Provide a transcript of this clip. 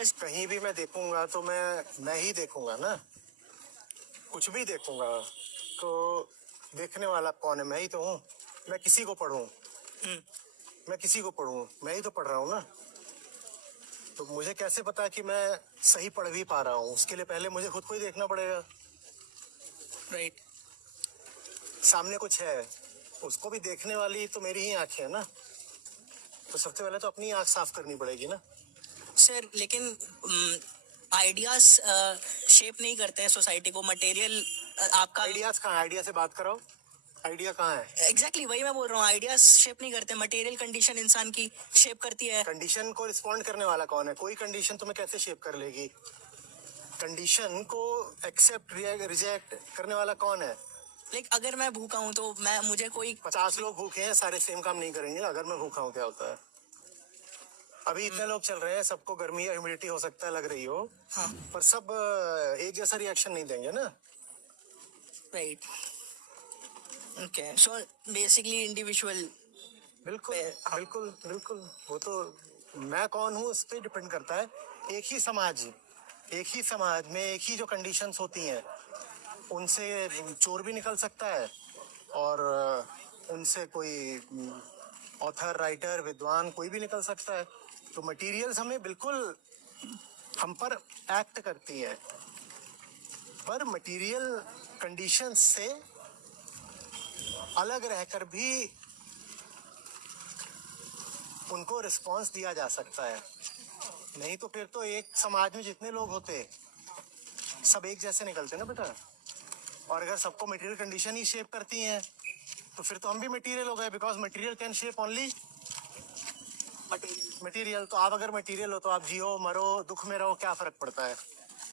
कहीं भी मैं देखूंगा तो मैं ही देखूंगा ना, कुछ भी देखूंगा तो देखने वाला कौन है? मैं ही तो हूँ। मैं किसी को पढ़ूं, मैं किसी को पढ़ूं, मैं ही तो पढ़ रहा हूँ ना। तो मुझे कैसे पता कि मैं सही पढ़ भी पा रहा हूँ? उसके लिए पहले मुझे खुद को ही देखना पड़ेगा। राइट। सामने कुछ है, उसको भी देखने वाली तो मेरी ही आंखें है ना। तो सबसे पहले तो अपनी आंख साफ करनी पड़ेगी ना। सर लेकिन आइडियाज शेप नहीं करते हैं सोसाइटी को, मटेरियल आपका आइडियाज कहाँ है? आइडिया से बात करो, आइडिया कहाँ है? एग्जैक्टली वही मैं बोल रहा हूँ, आइडियाज शेप नहीं करते, मटेरियल कंडीशन इंसान की शेप करती है। कंडीशन को रिस्पॉन्ड करने वाला कौन है? कोई कंडीशन तुम्हें कैसे शेप कर लेगी? कंडीशन को एक्सेप्ट रिजेक्ट करने वाला कौन है? लाइक अगर मैं भूखा हूँ तो मुझे कोई 50 लोग भूखे हैं, सारे सेम काम नहीं करेंगे। अगर मैं भूखा हूँ क्या होता है? अभी इतने लोग चल रहे हैं, सबको गर्मी या ह्यूमिडिटी हो सकता है लग रही हो, हाँ पर सब एक जैसा रिएक्शन नहीं देंगे ना। Right. Okay so basically individual. बिल्कुल बिल्कुल बिल्कुल। वो तो मैं कौन हूँ उस पर डिपेंड करता है। एक ही समाज में एक ही जो कंडीशंस होती हैं, उनसे चोर भी निकल सकता है और उनसे कोई ऑथर, राइटर, विद्वान कोई भी निकल सकता है। तो मटेरियल्स हमें बिल्कुल हम पर एक्ट करती है, पर मटेरियल कंडीशंस से अलग रहकर भी उनको रिस्पांस दिया जा सकता है। नहीं तो फिर तो एक समाज में जितने लोग होते सब एक जैसे निकलते ना बेटा। और अगर सबको मटेरियल कंडीशन ही शेप करती हैं तो फिर तो हम भी मटेरियल हो गए, because material can shape only material. तो आप अगर मटेरियल हो तो आप जियो, मरो, दुख में रहो, क्या फर्क पड़ता है?